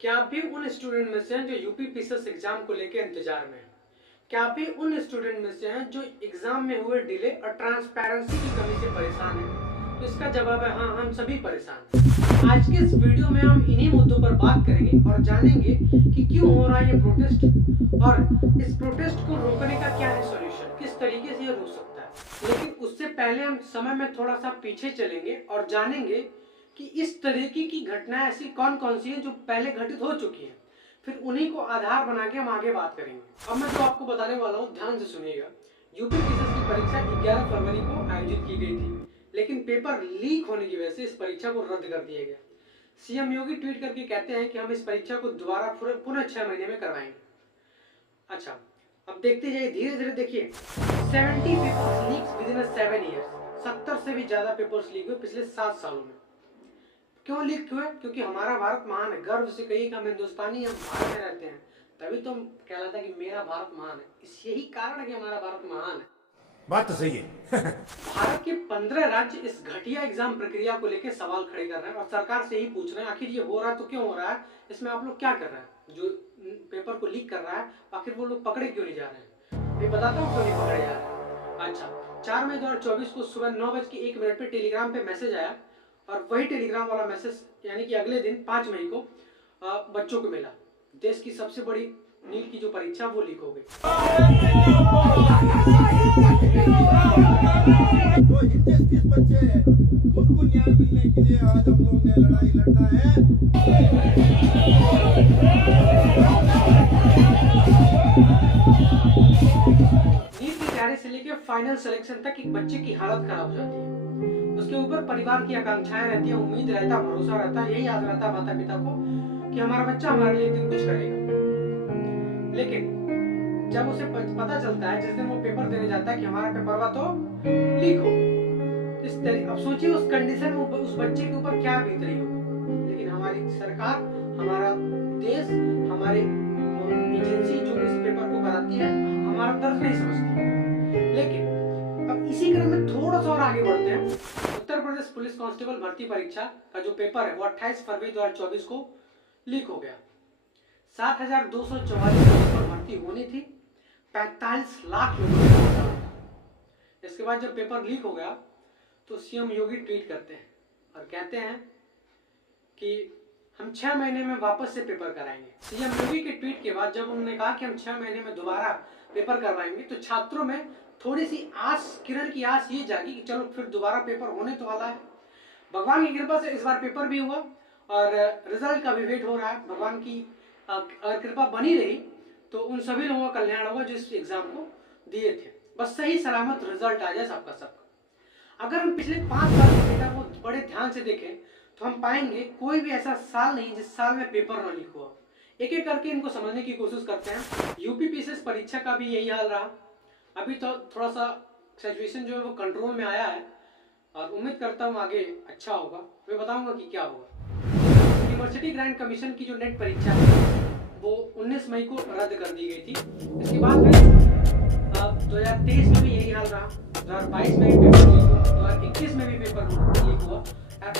क्या आप भी उन स्टूडेंट में से हैं जो यूपी पीसीएस एग्जाम को लेकर इंतजार में हैं? क्या आप भी उन स्टूडेंट में से हैं जो एग्जाम में हुए डिले और ट्रांसपेरेंसी की कमी से परेशान हैं? तो इसका जवाब है हाँ, हम सभी परेशान हैं। आज के इस वीडियो में हम इन्हीं मुद्दों पर बात करेंगे और जानेंगे कि क्यों हो रहा है ये प्रोटेस्ट और इस प्रोटेस्ट को रोकने का क्या है सॉल्यूशन, किस तरीके से ये रुक सकता है। लेकिन उससे पहले हम समय में थोड़ा सा पीछे चलेंगे और जानेंगे कि इस तरीके की घटनाएं ऐसी कौन कौन सी हैं जो पहले घटित हो चुकी हैं, फिर उन्हीं को आधार बना के हम आगे बात करेंगे। अब मैं जो आपको बताने वाला हूँ ध्यान से सुनिएगा। यूपी पीसीएस की परीक्षा 11 फरवरी को आयोजित की गई थी, लेकिन पेपर लीक होने की वजह से इस परीक्षा को रद्द कर दिया गया। सीएम योगी ट्वीट करके कहते हैं कि हम इस परीक्षा को दोबारा पुनः 6 महीने में करवाएंगे। अच्छा, अब देखते जाइए, धीरे धीरे देखिए। 70 papers leaks with in 7 years. 70 से भी ज्यादा पेपर्स लीक हुए पिछले 7 सालों में। क्यों लीक हुए? क्योंकि हमारा भारत महान है। गर्व से कहिए कि हम हिंदुस्तानी, हम भारत में रहते हैं, तभी तो कहलाता है कि मेरा भारत महान है। इस यही कारण है कि हमारा भारत महान है। बात तो सही है। भारत के 15 राज्य इस घटिया एग्जाम प्रक्रिया को लेकर सवाल खड़े कर रहे हैं और सरकार से ही पूछ रहे हैं आखिर ये हो रहा है तो क्यों हो रहा है, इसमें आप लोग क्या कर रहे हैं? जो पेपर को लीक कर रहा है आखिर वो लोग पकड़े क्यों नहीं जा रहे हैं? मैं बताता हूँ क्यों नहीं पकड़े जा रहे हैं। अच्छा, 4 मई 2024 को सुबह 9:01 पे टेलीग्राम पे मैसेज आया और वही टेलीग्राम वाला मैसेज यानी कि अगले दिन 5 मई को बच्चों को मिला। देश की सबसे बड़ी नीट की जो परीक्षा वो लीक हो गई। जो हितैषी बच्चे हैं उनको न्याय मिलने के लिए आज हम लोग ने लड़ाई लड़ना है। नीट की तैयारी से लेकर फाइनल सिलेक्शन तक एक बच्चे की हालत खराब हो जाती है। उसके ऊपर परिवार की आकांक्षाएं रहती है, उम्मीद रहता, भरोसा रहता है, यही याद रहता माता पिता को कि हमारा बच्चा हमारे लिए एक दिन कुछ करेगा। लेकिन जब उसे पता चलता है, जिस दिन वो पेपर देने जाता है कि हमारा पेपर तो लीक हो, इस तरह अब सोचिए उस कंडीशन में उस बच्चे के ऊपर क्या बीत रही होगी। लेकिन हमारी सरकार, हमारा देश, हमारी एजेंसी जो इस पेपर को कराती है हमारा दर्द नहीं समझती। लेकिन अब इसी क्रम में थोड़ा सा और आगे बढ़ते हैं। उत्तर प्रदेश पुलिस कांस्टेबल भर्ती परीक्षा का जो पेपर है वो 28 फरवरी 2024 को लीक हो गया। 7,244 लोगों पर भर्ती होनी थी, 45 लाख लोगों। इसके बाद जब पेपर लीक हो गया तो सीएम योगी ट्वीट करते हैं और कहते हैं कि हम 6 महीने में वापस से पेपर कराएंगे। सीएम योगी के ट्वीट के बाद जब उन्होंने कहा कि हम 6 महीने में दोबारा पेपर करवाएंगे तो छात्रों में थोड़ी सी आस, किरण की आस ये जागी कि चलो फिर दोबारा पेपर होने तो वाला है। भगवान की कृपा से इस बार पेपर भी हुआ और रिजल्ट का भी वेट हो रहा है। भगवान की अगर कृपा बनी रही तो उन सभी लोगों का कल्याण होगा जो इस एग्जाम को दिए थे। बस सही सलामत रिजल्ट आ जाए सबका सबका। अगर हम पिछले 5 साल के डेटा को बड़े ध्यान से देखें तो हम पाएंगे कोई भी ऐसा साल नहीं जिस साल में पेपर न लीक हुआ। एक एक करके इनको समझने की कोशिश करते हैं। यूपी पीसीएस परीक्षा का भी यही हाल रहा। अभी तो थोड़ा सा सिचुएशन जो है वो कंट्रोल में आया है और उम्मीद करता हूँ आगे अच्छा होगा। मैं बताऊंगा कि क्या होगा। यूनिवर्सिटी ग्रांट कमीशन की जो नेट परीक्षा है वो 19 मई को रद्द कर दी गई थी। इसके बाद फिर 2023 में भी यही हाल रहा, 2022 में भी पेपर लीक हुआ, 2021 में भी पेपर लीक हुआ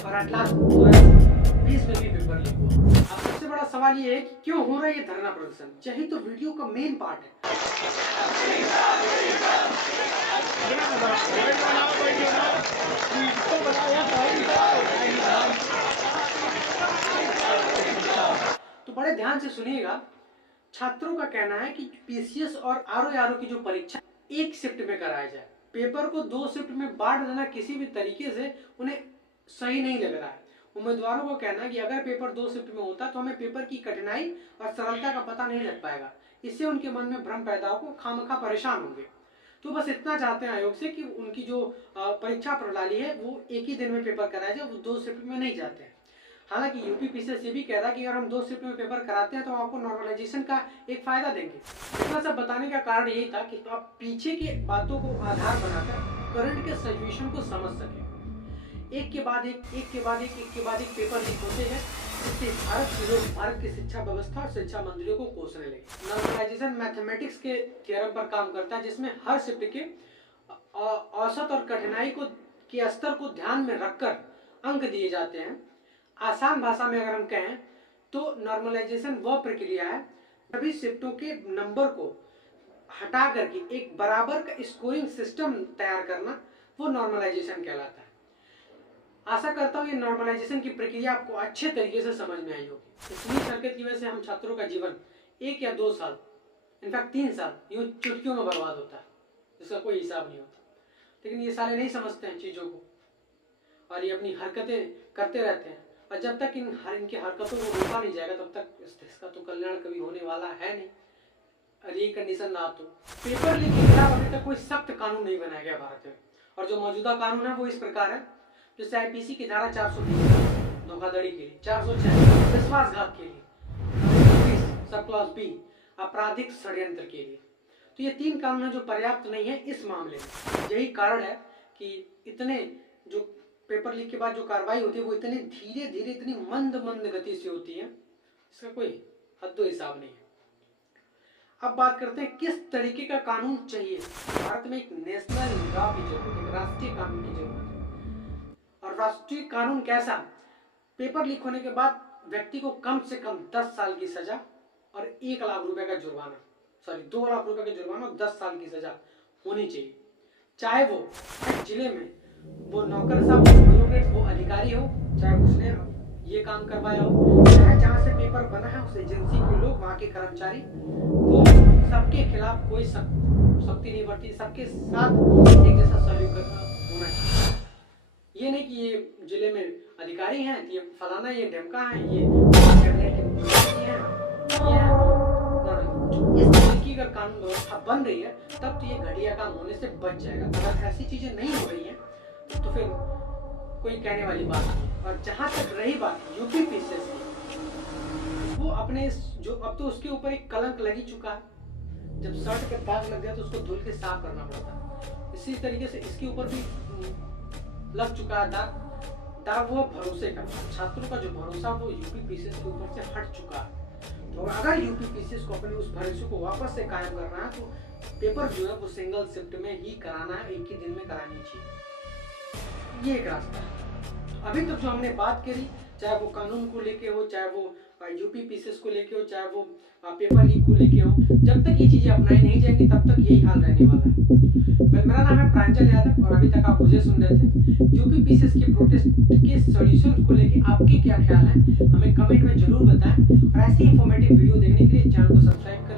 और एट लास्ट 2020 में भी पेपर लीक हुआ। अब सबसे बड़ा सवाल ये है कि क्यों हो रहा है ये धरना प्रदर्शन। यही तो वीडियो का मेन पार्ट है। तो बड़े ध्यान से सुनिएगा। छात्रों का कहना है कि पीसीएस और आरओ की जो परीक्षा एक शिफ्ट में कराया जाए। पेपर को 2 शिफ्ट में बांट देना किसी भी तरीके से उन्हें सही नहीं लग रहा है। उम्मीदवारों को कहना है कि अगर पेपर 2 शिफ्ट में होता तो हमें पेपर की कठिनाई और सरलता का पता नहीं लग पाएगा। इससे उनके मन में भ्रम पैदा हो, खामखा परेशान होंगे। तो बस इतना चाहते हैं आयोग से कि उनकी जो परीक्षा प्रणाली है वो एक ही दिन में पेपर कराया जाए, वो 2 शिफ्ट में नहीं जाते हैं। हालांकि यूपी पीसीएस ये भी कह रहा है कि अगर हम 2 शिफ्ट में पेपर कराते हैं तो आपको नॉर्मलाइजेशन का एक फायदा देंगे। इतना सब बताने का कारण यही था कि आप पीछे की बातों को आधार बनाकर करंट के सिचुएशन को समझ सके। एक के बाद एक पेपर लीक होते हैं, इससे भारत की शिक्षा व्यवस्था और शिक्षा मंत्रियों को कोसने लगे। नॉर्मलाइजेशन मैथमेटिक्स के थ्योरम पर काम करता है, जिसमें हर शिफ्ट के औसत और कठिनाई के स्तर को ध्यान में रखकर अंक दिए जाते हैं। आसान भाषा में अगर हम कहें तो नॉर्मलाइजेशन वह प्रक्रिया है सभी शिफ्टों के नंबर को हटा करके एक बराबर का स्कोरिंग सिस्टम तैयार करना, वो नॉर्मलाइजेशन कहलाता है। आशा करता हूँ ये नॉर्मलाइजेशन की प्रक्रिया आपको अच्छे तरीके से समझ में आई होगी। इतनी हरकत की वजह से हम छात्रों का जीवन 1 या 2 साल, इनफैक्ट 3 साल यूँ चुटकियों में बर्बाद होता है, जिसका कोई हिसाब नहीं होता। लेकिन ये साले नहीं समझते हैं चीज़ों को और ये अपनी हरकतें करते रहते हैं, और जब तक इनकी हरकतों को रोका नहीं जाएगा तब तक इस देश का तो कल्याण कभी होने वाला है नहीं। और ये कंडीशन ना तो पेपर लीक के खिलाफ अभी तक कोई सख्त कानून नहीं बनाया गया भारत में, और जो मौजूदा कानून है वो इस प्रकार है। जैसे आईपीसी की धारा 420 धोखाधड़ी के लिए, 406 विश्वासघात के लिए, सब क्लॉज बी आपराधिक षड्यंत्र के लिए। तो ये 3 कानून है जो पर्याप्त नहीं है इस मामले में। यही कारण है कि इतने जो पेपर लीक के बाद जो कार्रवाई होती है वो इतने धीरे धीरे, इतनी मंद गति से होती है, इसका कोई हद हिसाब नहीं है। अब बात करते हैं किस तरीके का कानून चाहिए। भारत में एक नेशनल लॉ की जरूरत है, एक राष्ट्रीय कानून की जरूरत है। और राष्ट्रीय कानून कैसा? पेपर लीक होने के बाद व्यक्ति को कम से कम 10 साल की सजा और 1 लाख रुपए का जुर्माना, 2 लाख रुपए का जुर्माना और 10 साल की सजा होनी चाहिए। चाहे वो जिले में वो नौकर साहब, ब्यूरोक्रेट, वो अधिकारी हो, चाहे उसने ये काम करवाया हो, चाहे जहाँ से पेपर बना है उस एजेंसी के लोग, वहाँ के कर्मचारी, वो सबके खिलाफ कोई सख्ती नहीं बरती, सबके साथ एक जैसा सलूक होना चाहिए। ये नहीं कि ये जिले में अधिकारी हैं, ये फलाना, ये ढमका है, ये इस तरीके का कानून व्यवस्था बन रही है तब तो ये घटिया काम होने से बच जाएगा। अगर ऐसी चीजें नहीं हो रही हैं तो फिर कोई कहने वाली बात नहीं। और जहाँ तक रही बात यूपी पीसीएस की, वो अपने जो अब तो उसके ऊपर एक कलंक लगी चुका है। जब शर्ट पे दाग लग गया तो उसको धुल के साफ करना पड़ता है। इसी तरीके से इसके ऊपर भी लग चुका है दाग वो भरोसे का, छात्रों का जो भरोसा वो यूपी पीसीएस के ऊपर से हट चुका है। और अगर यूपी पीसीएस को अपने उस भरोसे को वापस से कायम करना है तो पेपर जो है वो सिंगल शिफ्ट में ही कराना है, एक ही दिन में करानी चाहिए। ये एक रास्ता है। अभी तक जो हमने बात करी, चाहे वो कानून को लेके हो, चाहे वो यूपी पीसीएस को लेके हो, चाहे वो पेपर लीक को लेके हो, जब तक ये चीजें अपनाई नहीं जाएंगी तब तक यही हाल रहने वाला है। मेरा नाम है प्रांजल यादव और अभी तक आप मुझे सुन रहे थे। यूपी पीसीएस के प्रोटेस्ट के सॉल्यूशन को लेके आपके क्या ख्याल है, हमें कमेंट में जरूर बताएं। और ऐसी इंफॉर्मेटिव वीडियो देखने के लिए चैनल को सब्सक्राइब करें।